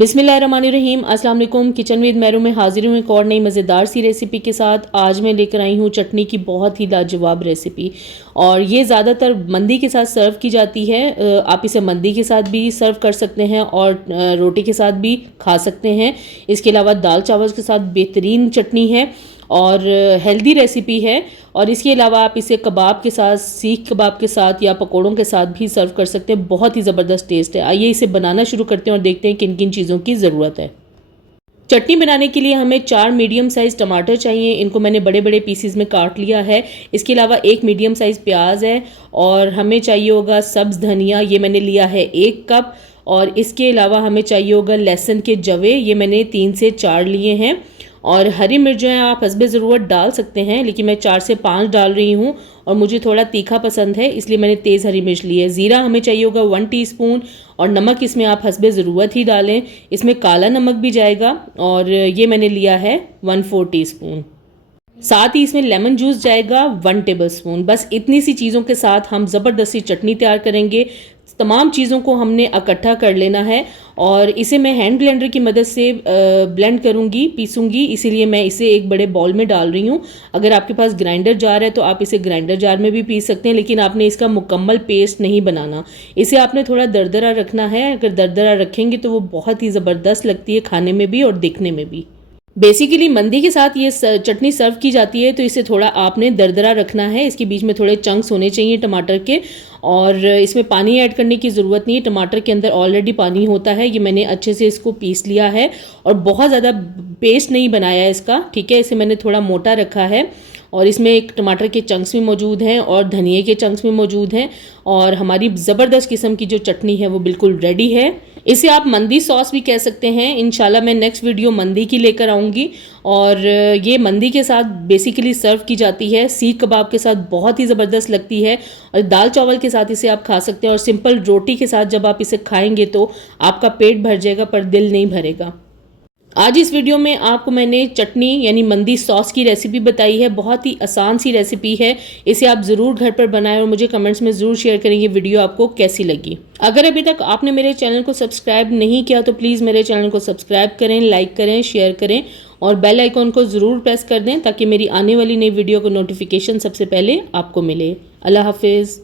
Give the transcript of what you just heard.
बिस्मिल्लाहिर्रहमानिर्रहीम। अस्सलाम वालेकुम। किचन विद मेरू में हाजिर हूँ एक और नई मज़ेदार सी रेसिपी के साथ। आज मैं लेकर आई हूँ चटनी की बहुत ही लाजवाब रेसिपी, और ये ज़्यादातर मंदी के साथ सर्व की जाती है। आप इसे मंदी के साथ भी सर्व कर सकते हैं और रोटी के साथ भी खा सकते हैं। इसके अलावा दाल चावल के साथ बेहतरीन चटनी है और हेल्दी रेसिपी है। और इसके अलावा आप इसे कबाब के साथ, सीख कबाब के साथ या पकोड़ों के साथ भी सर्व कर सकते हैं। बहुत ही ज़बरदस्त टेस्ट है। आइए इसे बनाना शुरू करते हैं और देखते हैं किन किन चीज़ों की ज़रूरत है। चटनी बनाने के लिए हमें 4 मीडियम साइज़ टमाटर चाहिए। इनको मैंने बड़े बड़े पीसीज में काट लिया है। इसके अलावा 1 मीडियम साइज़ प्याज है और हमें चाहिए होगा सब्ज़ धनिया, ये मैंने लिया है 1 कप। और इसके अलावा हमें चाहिए होगा लहसुन के जवे, ये मैंने 3 से 4 लिए हैं। और हरी मिर्चें आप हस्बे ज़रूरत डाल सकते हैं, लेकिन मैं 4 से 5 डाल रही हूँ और मुझे थोड़ा तीखा पसंद है, इसलिए मैंने तेज़ हरी मिर्च ली है। ज़ीरा हमें चाहिए होगा 1 टीस्पून और नमक इसमें आप हस्बे ज़रूरत ही डालें। इसमें काला नमक भी जाएगा और ये मैंने लिया है 1/4 टीस्पून। साथ ही इसमें लेमन जूस जाएगा 1 टेबलस्पून। बस इतनी सी चीज़ों के साथ हम ज़बरदस्त सी चटनी तैयार करेंगे। तमाम चीज़ों को हमने इकट्ठा कर लेना है और इसे मैं हैंड ब्लेंडर की मदद से ब्लेंड करूँगी, पीसूँगी, इसीलिए मैं इसे एक बड़े बाउल में डाल रही हूँ। अगर आपके पास ग्राइंडर जार है तो आप इसे ग्राइंडर जार में भी पीस सकते हैं, लेकिन आपने इसका मुकम्मल पेस्ट नहीं बनाना। इसे आपने थोड़ा दरदरा रखना है। अगर दरदरा रखेंगे तो वो बहुत ही ज़बरदस्त लगती है खाने में भी और दिखने में भी। बेसिकली मंदी के साथ ये चटनी सर्व की जाती है, तो इसे थोड़ा आपने दरदरा रखना है। इसके बीच में थोड़े चंक्स होने चाहिए टमाटर के, और इसमें पानी ऐड करने की ज़रूरत नहीं है। टमाटर के अंदर ऑलरेडी पानी होता है। ये मैंने अच्छे से इसको पीस लिया है और बहुत ज़्यादा पेस्ट नहीं बनाया है इसका, ठीक है। इसे मैंने थोड़ा मोटा रखा है और इसमें एक टमाटर के चंक्स भी मौजूद हैं और धनिए के चंक्स भी मौजूद हैं, और हमारी ज़बरदस्त किस्म की जो चटनी है वो बिल्कुल रेडी है। इसे आप मंदी सॉस भी कह सकते हैं। इंशाल्लाह मैं नेक्स्ट वीडियो मंदी की लेकर आऊँगी। और ये मंदी के साथ बेसिकली सर्व की जाती है। सीख कबाब के साथ बहुत ही ज़बरदस्त लगती है और दाल चावल के साथ इसे आप खा सकते हैं, और सिंपल रोटी के साथ जब आप इसे खाएंगे तो आपका पेट भर जाएगा पर दिल नहीं भरेगा। आज इस वीडियो में आपको मैंने चटनी यानी मंदी सॉस की रेसिपी बताई है। बहुत ही आसान सी रेसिपी है। इसे आप ज़रूर घर पर बनाएं और मुझे कमेंट्स में ज़रूर शेयर करें ये वीडियो आपको कैसी लगी। अगर अभी तक आपने मेरे चैनल को सब्सक्राइब नहीं किया तो प्लीज़ मेरे चैनल को सब्सक्राइब करें, लाइक करें, शेयर करें और बेल आइकॉन को ज़रूर प्रेस कर दें ताकि मेरी आने वाली नई वीडियो को नोटिफिकेशन सबसे पहले आपको मिले। अल्लाह हाफिज़।